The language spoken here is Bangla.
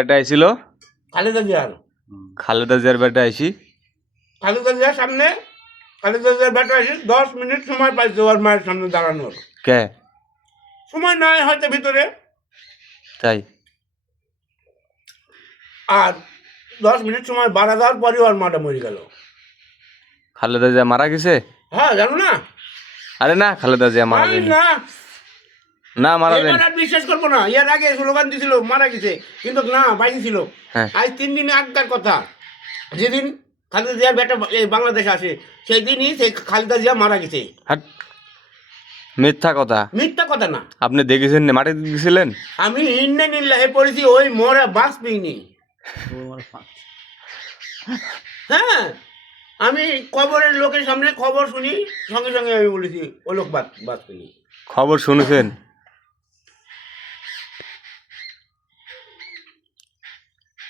বেটা আইছিল খালেদা জিয়ার খালেদা জিয়ার বেটা আইসি খালেদা জিয়ার সামনে খালেদা জিয়ার বেটা এসে 10 মিনিট সময় পাইছে ওর মায়ের সামনে দাঁড়ানোর। কে সময় নাই হয়তো ভিতরে, তাই আর 10 মিনিট সময় বাড়া দেওয়ার পরই ওর মাটা মরে গেল। খালেদা জিয়া মারা গেছে? হ্যাঁ, জানো না? আরে না, খালেদা জিয়া মারা আরে যায়নি। না, না মারা এবার যায়নি। আর বিশ্বাস করবো না। এর আগে স্লোগান দিছিল মারা গেছে, কিন্তু না, বাইরে ছিল। হ্যাঁ। আজ 3 দিন আগকার কথা, যেদিন খালেদা জিয়ার বেটা এই বাংলাদেশে আসে সেই দিনই সেই খালেদা জিয়া মারা গেছে। হাট, মিথ্যা কথা। মিথ্যা কথা না। আপনি দেখেছেন না, মাটি দিয়েছিলেন? আমি ইন্নানিল্লাহে পড়েছি, ওই মরা বাস পেইনি। হ্যাঁ, আমি কবরের লোকের সামনে খবর শুনি, সঙ্গে সঙ্গে আমি বলেছি ও লোক বাস পেইনি। খবর শুনেছেন?